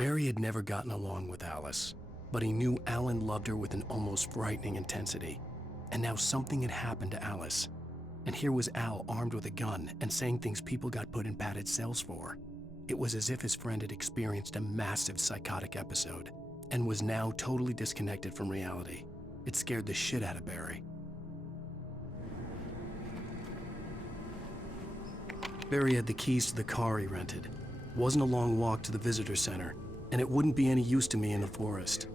Barry had never gotten along with Alice, but he knew Alan loved her with an almost frightening intensity. And now something had happened to Alice. And here was Al armed with a gun and saying things people got put in padded cells for. It was as if his friend had experienced a massive psychotic episode and was now totally disconnected from reality. It scared the shit out of Barry. Barry had the keys to the car he rented. Wasn't a long walk to the visitor center, and it wouldn't be any use to me in the forest.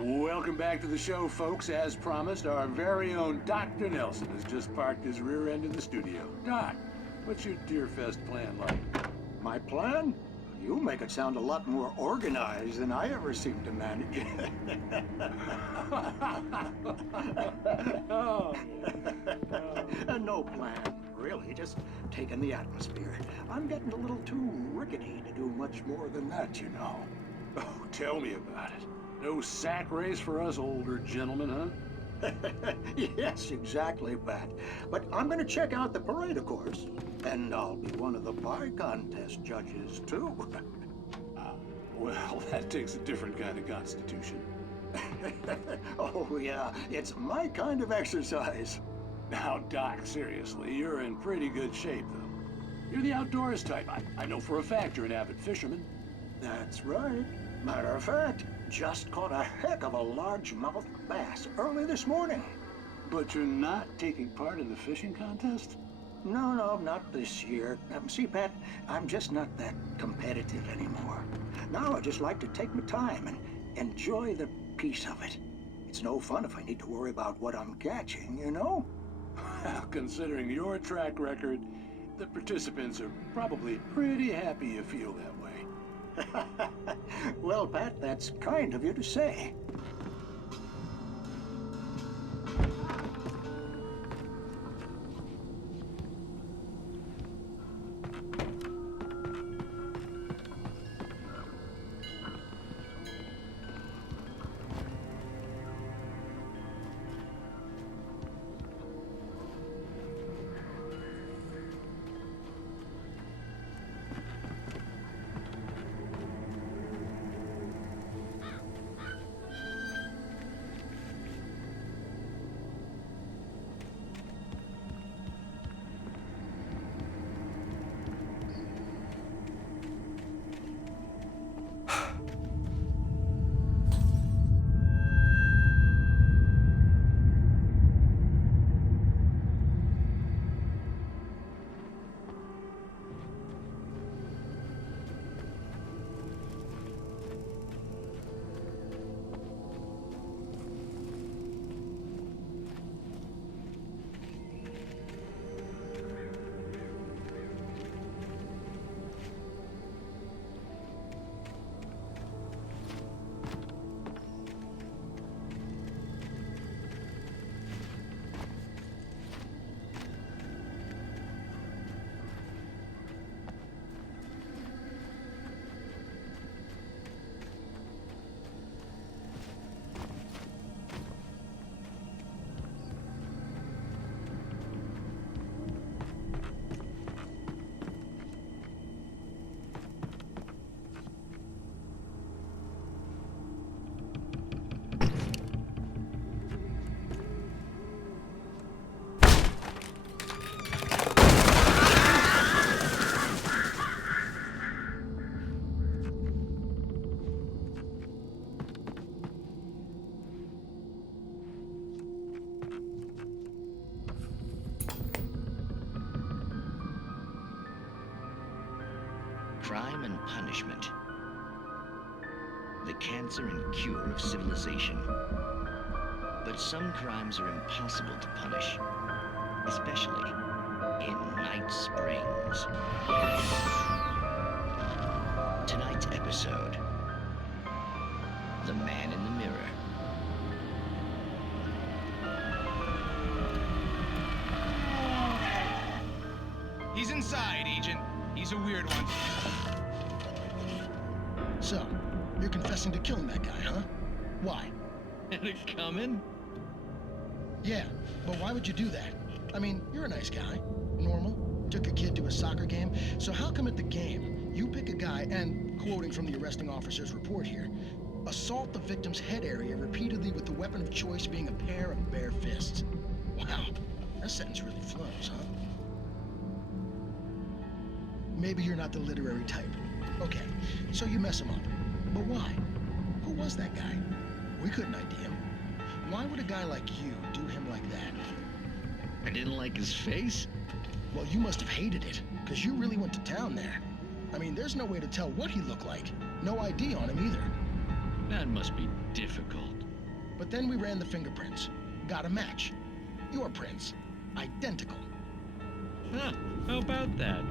Welcome back to the show, folks. As promised, our very own Dr. Nelson has just parked his rear end in the studio. Doc, what's your Deerfest plan like? My plan? You make it sound a lot more organized than I ever seem to manage. No plan, really. Just taking the atmosphere. I'm getting a little too rickety to do much more than that, you know. Oh, tell me about it. No sack race for us older gentlemen, huh? Yes, exactly, Pat. But I'm going to check out the parade, of course. And I'll be one of the pie contest judges, too. Well, that takes a different kind of constitution. Oh, yeah. It's my kind of exercise. Now, Doc, seriously, you're in pretty good shape, though. You're the outdoors type. I know for a fact you're an avid fisherman. That's right. Matter of fact, just caught a heck of a largemouth bass early this morning. But you're not taking part in the fishing contest? No, not this year. See, Pat, I'm just not that competitive anymore. Now I just like to take my time and enjoy the peace of it. It's no fun if I need to worry about what I'm catching, you know? Well, considering your track record, the participants are probably pretty happy you feel that way. Well, Pat, that's kind of you to say. crime and punishment. The cancer and cure of civilization. But some crimes are impossible to punish, especially in Night Springs. Tonight's episode, The Man in the Mirror. He's inside, Agent. He's a weird one. So, you're confessing to killing that guy, huh? Why? Had it coming? Yeah, but why would you do that? I mean, you're a nice guy. Normal. Took a kid to a soccer game. So how come at the game, you pick a guy and, quoting from the arresting officer's report here, assault the victim's head area repeatedly with the weapon of choice being a pair of bare fists? Wow, that sentence really flows, huh? Maybe you're not the literary type. Okay, so you mess him up. But why? Who was that guy? We couldn't ID him. Why would a guy like you do him like that? I didn't like his face? Well, you must have hated it, because you really went to town there. I mean, there's no way to tell what he looked like. No ID on him either. That must be difficult. But then we ran the fingerprints. Got a match. Your prints. Identical. Huh, how about that?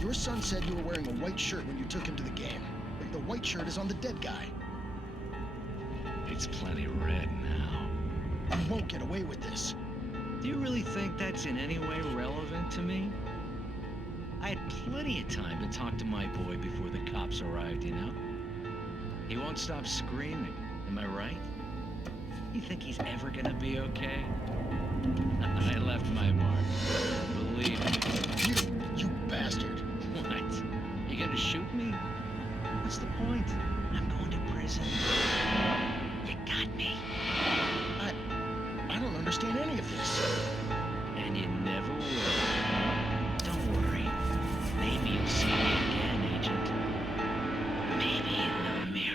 Your son said you were wearing a white shirt when you took him to the game. But the white shirt is on the dead guy. It's plenty red now. You won't get away with this. Do you really think that's in any way relevant to me? I had plenty of time to talk to my boy before the cops arrived, you know? He won't stop screaming, am I right? You think he's ever gonna be okay? I left my mark. Believe me. You bastard. What? You gonna shoot me? What's the point? I'm going to prison. You got me. I don't understand any of this. And you never will. Don't worry. Maybe you'll see me again, Agent. Maybe in the mirror.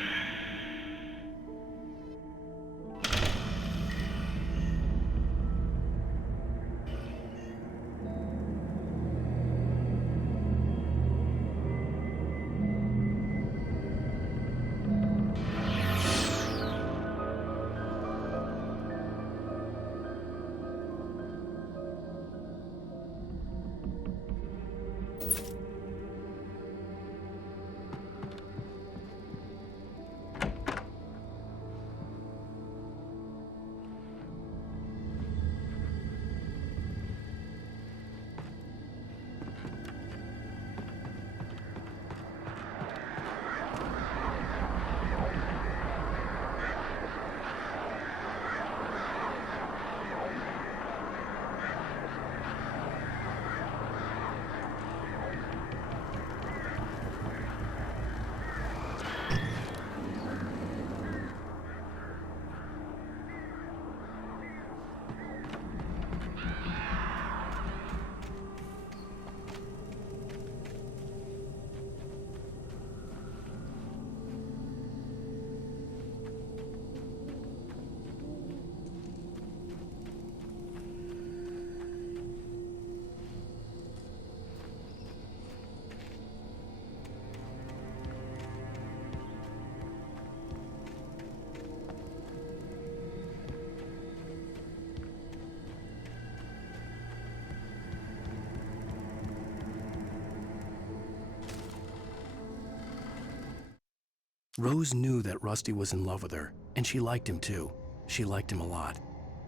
Rose knew that Rusty was in love with her, and she liked him too. She liked him a lot.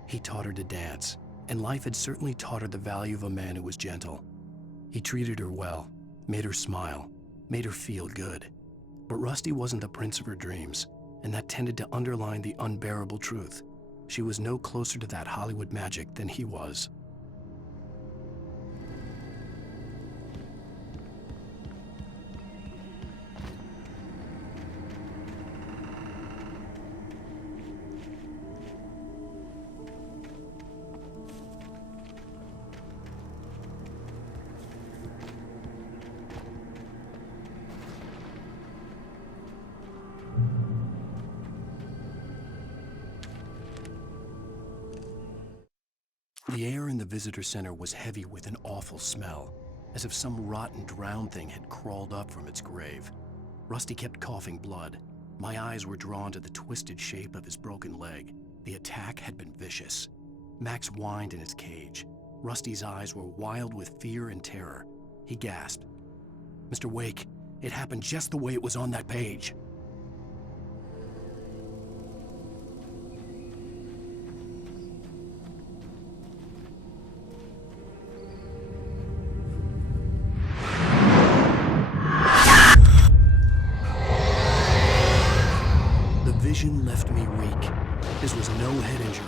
He taught her to dance, and life had certainly taught her the value of a man who was gentle. He treated her well, made her smile, made her feel good. But Rusty wasn't the prince of her dreams, and that tended to underline the unbearable truth. She was no closer to that Hollywood magic than he was. The air in the visitor center was heavy with an awful smell. as if some rotten drowned thing had crawled up from its grave. Rusty kept coughing blood. My eyes were drawn to the twisted shape of his broken leg. The attack had been vicious. Max whined in his cage. Rusty's eyes were wild with fear and terror. He gasped, "Mr. Wake, it happened just the way it was on that page." The vision left me weak. This was no head injury.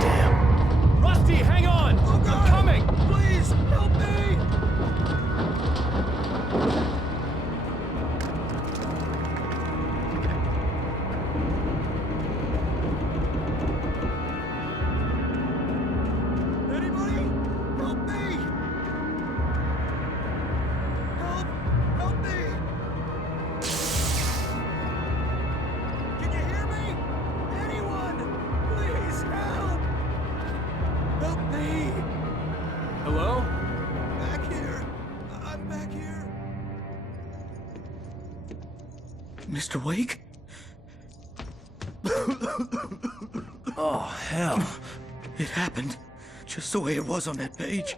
Damn. Rusty, hang on! I'm coming! Please, help me! Anybody? Help me! Help me! Can you hear me? Anyone? Please help! Help me! Hello? Back here! I'm back here! Mr. Wake? Oh, hell. It happened just the way it was on that page.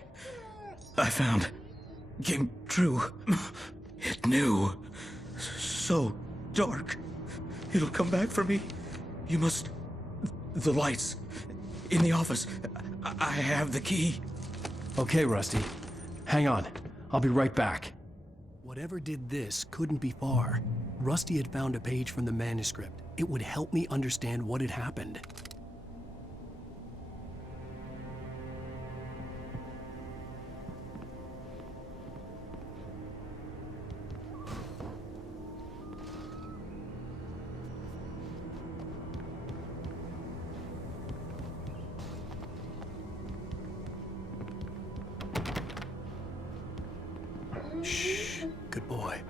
I found. Came true. It knew. So dark. It'll come back for me. You must. The lights. In the office. I have the key. Okay, Rusty. Hang on. I'll be right back. Whatever did this couldn't be far. Rusty had found a page from the manuscript. It would help me understand what had happened. Shh. Good boy.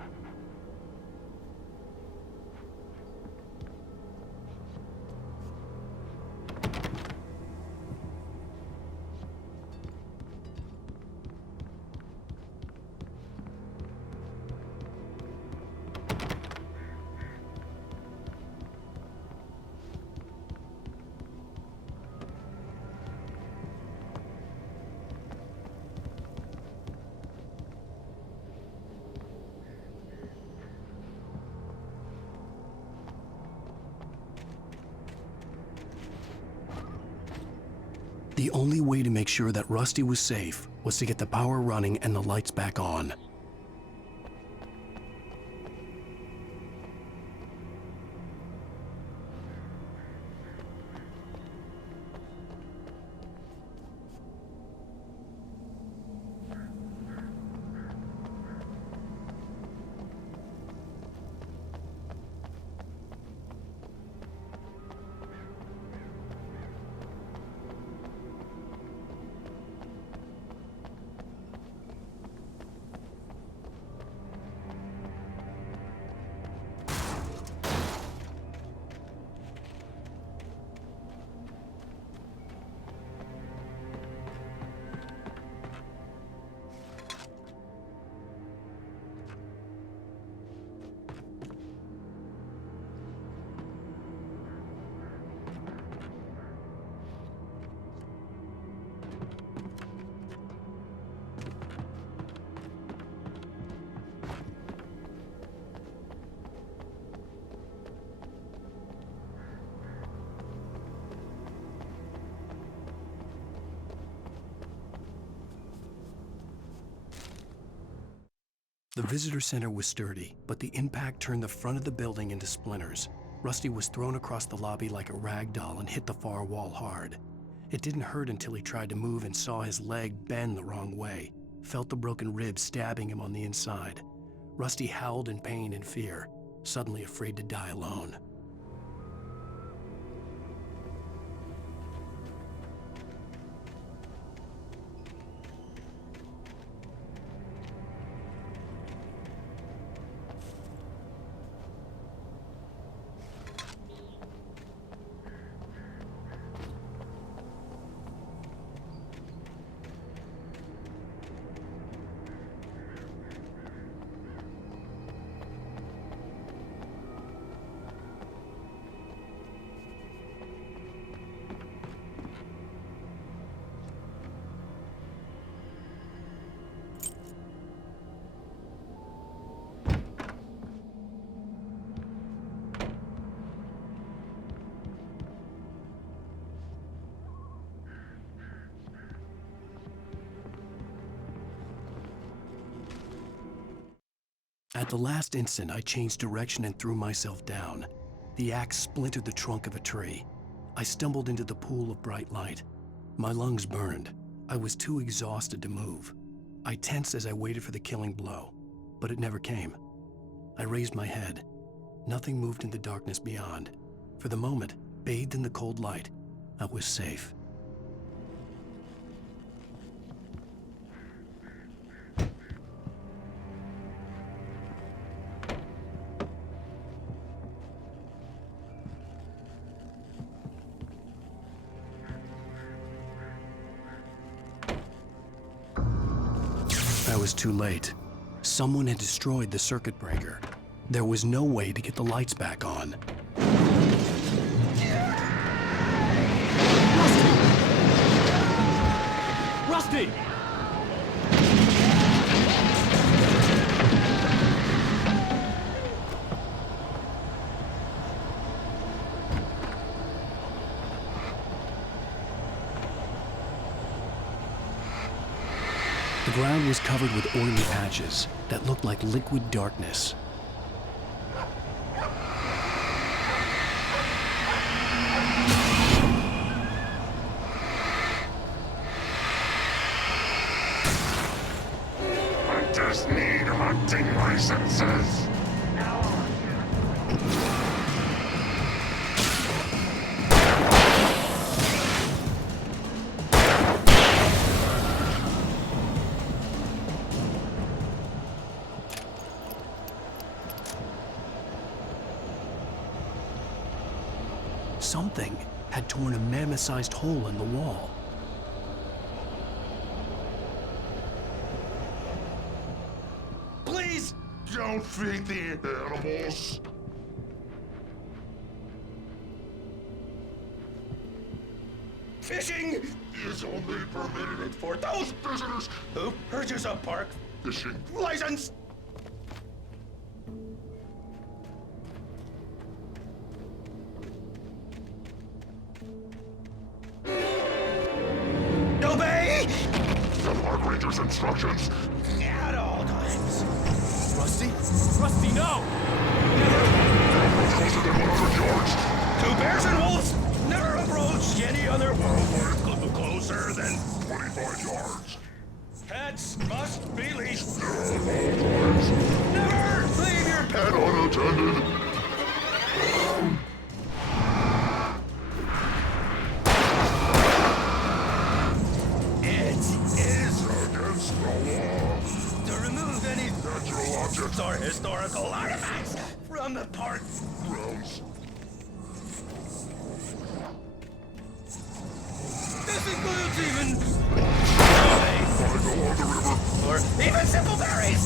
The only way to make sure that Rusty was safe was to get the power running and the lights back on. The visitor center was sturdy, but the impact turned the front of the building into splinters. Rusty was thrown across the lobby like a rag doll and hit the far wall hard. It didn't hurt until he tried to move and saw his leg bend the wrong way, felt the broken ribs stabbing him on the inside. Rusty howled in pain and fear, suddenly afraid to die alone. At the last instant, I changed direction and threw myself down. The axe splintered the trunk of a tree. I stumbled into the pool of bright light. My lungs burned. I was too exhausted to move. I tensed as I waited for the killing blow, but it never came. I raised my head. Nothing moved in the darkness beyond. For the moment, bathed in the cold light, I was safe. I was too late. Someone had destroyed the circuit breaker. There was no way to get the lights back on. Rusty! The ground was covered with oily patches that looked like liquid darkness. I just need hunting licenses. Something had torn a mammoth-sized hole in the wall. Please don't feed the animals. Fishing Is only permitted for those visitors who purchase a park fishing. license. Obey The park ranger's instructions. at all times. Rusty? Rusty, no! Closer than 100 yards. Two bears and wolves never approach any other world closer than 25 yards. pets must be leashed. Times. Never leave your pet. And unattended. It is Against the law. to remove any Natural objects. or historical artifacts from the park. Grounds. This includes even Wanna go on the river? or even simple berries.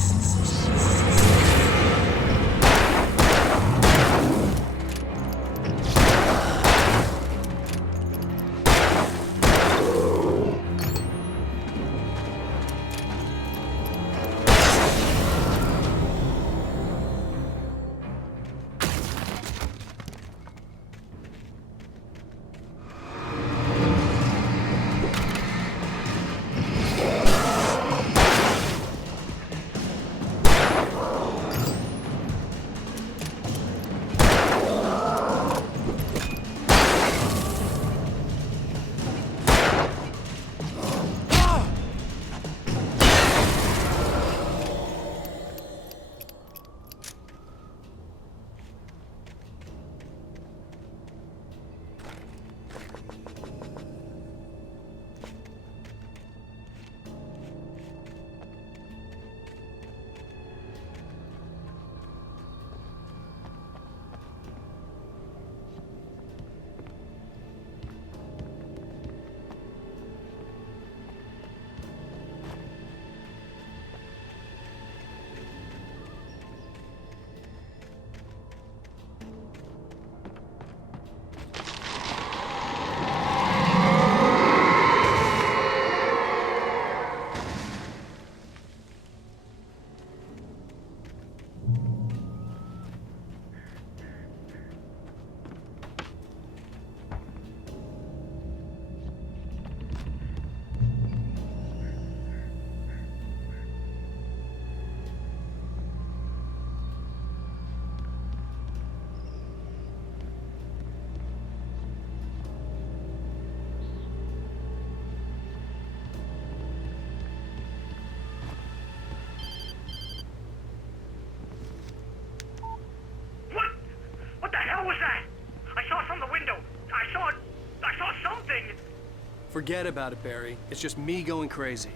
Forget about it, Barry. It's just me going crazy.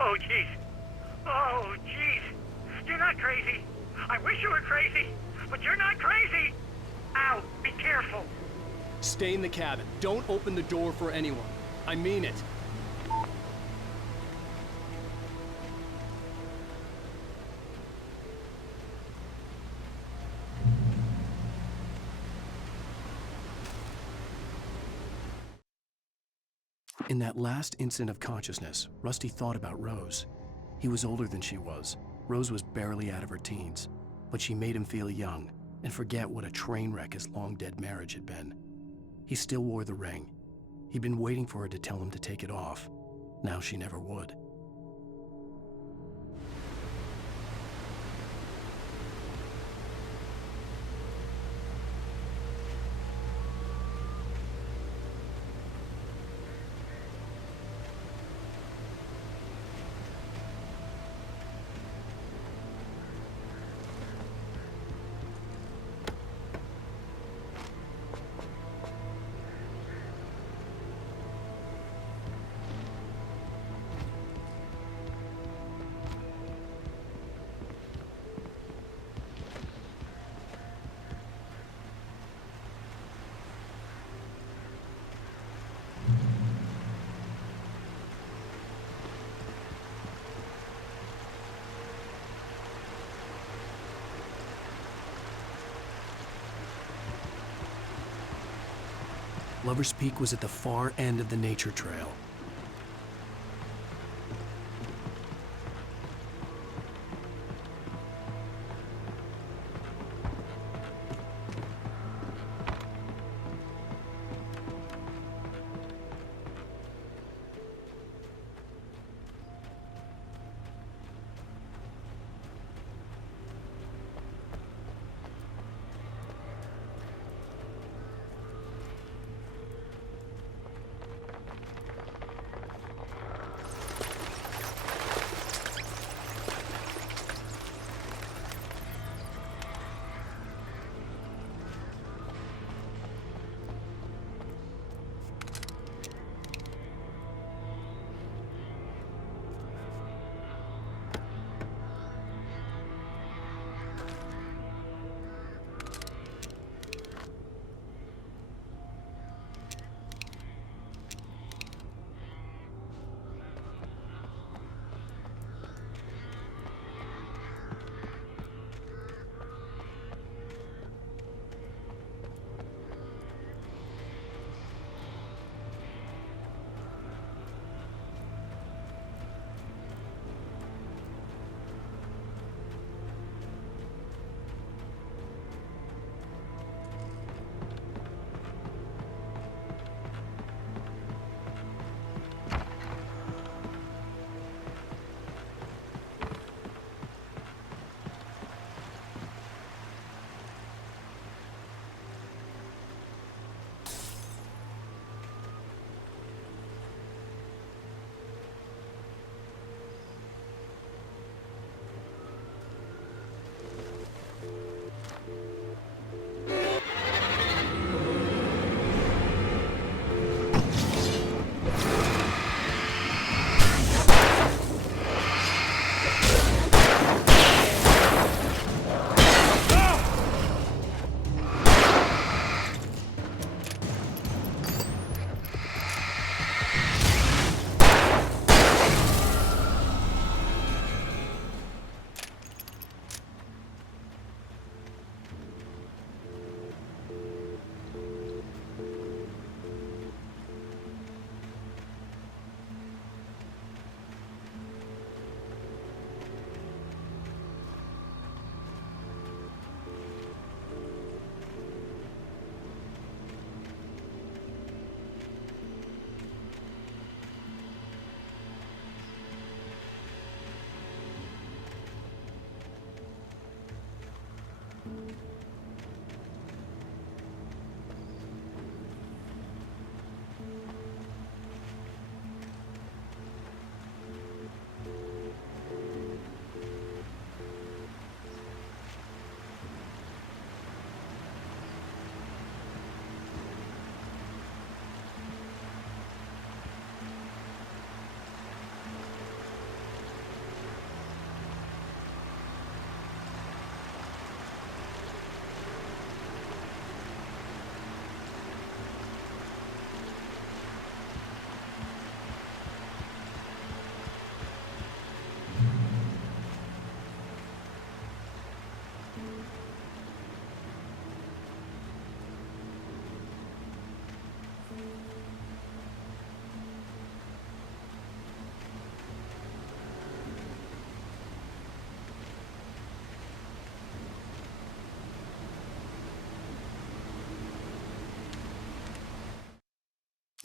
Oh, jeez. Oh, jeez. You're not crazy. I wish you were crazy, but you're not crazy. Ow, be careful. Stay in the cabin. Don't open the door for anyone. I mean it. In that last instant of consciousness, Rusty thought about Rose. He was older than she was. Rose was barely out of her teens, but she made him feel young and forget what a train wreck his long-dead marriage had been. He still wore the ring. He'd been waiting for her to tell him to take it off. Now she never would. Lover's Peak was at the far end of the nature trail.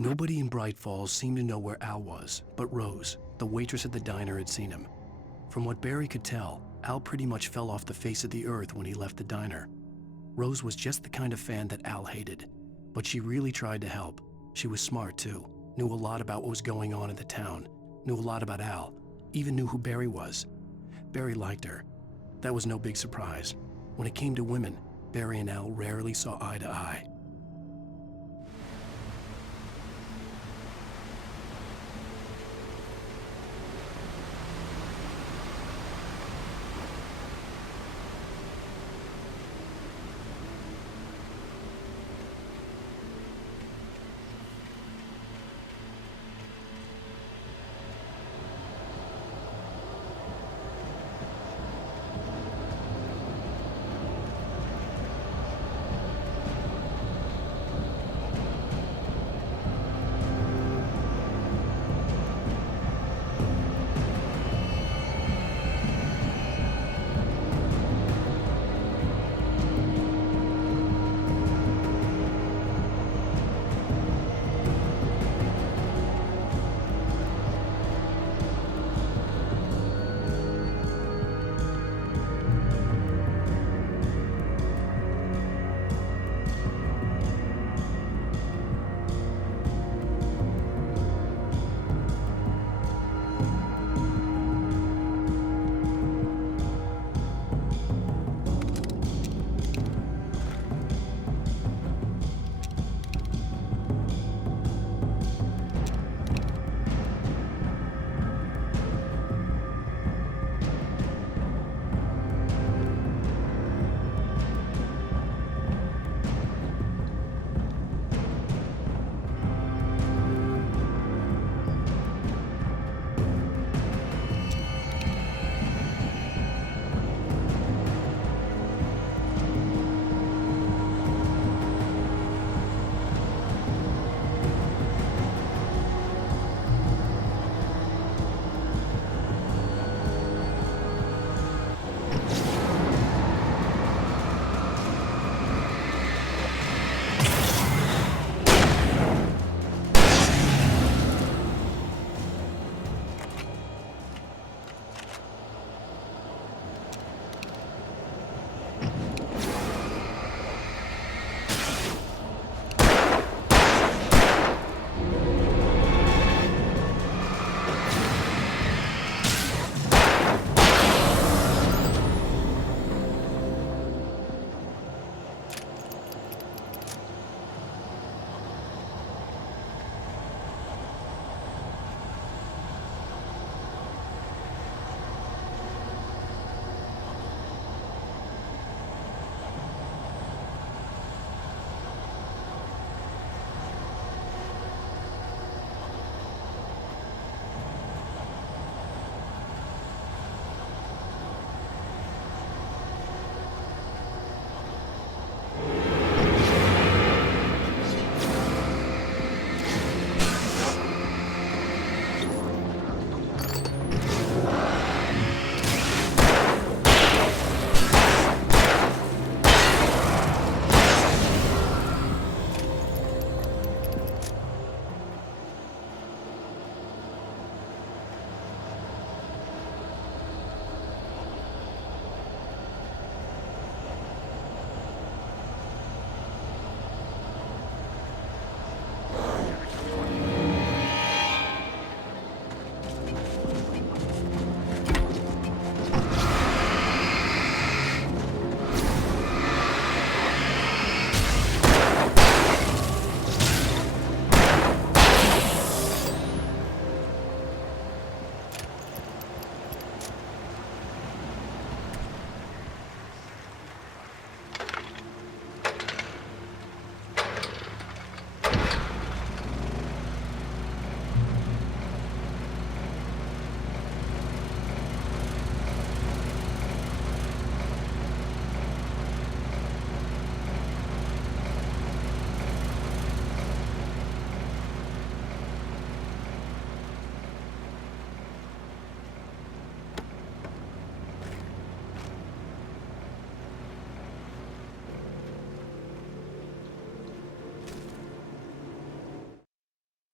Nobody in Bright Falls seemed to know where Al was, but Rose, the waitress at the diner, had seen him. From what Barry could tell, Al pretty much fell off the face of the earth when he left the diner. Rose was just the kind of fan that Al hated, but she really tried to help. She was smart too, knew a lot about what was going on in the town, knew a lot about Al, even knew who Barry was. Barry liked her. That was no big surprise. When it came to women, Barry and Al rarely saw eye to eye.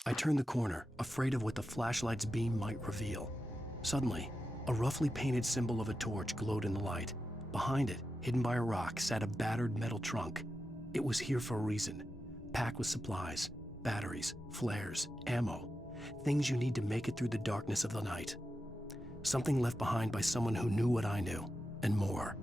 I turned the corner, afraid of what the flashlight's beam might reveal. Suddenly, a roughly painted symbol of a torch glowed in the light. Behind it, hidden by a rock, sat a battered metal trunk. It was here for a reason, packed with supplies, batteries, flares, ammo, things you need to make it through the darkness of the night. Something left behind by someone who knew what I knew, and more.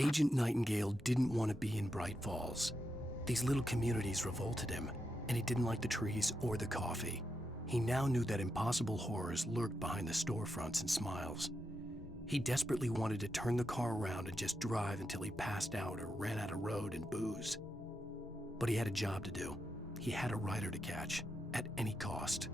Agent Nightingale didn't want to be in Bright Falls. These little communities revolted him, and he didn't like the trees or the coffee. He now knew that impossible horrors lurked behind the storefronts and smiles. He desperately wanted to turn the car around and just drive until he passed out or ran out of road and booze. But he had a job to do. He had a rider to catch, at any cost.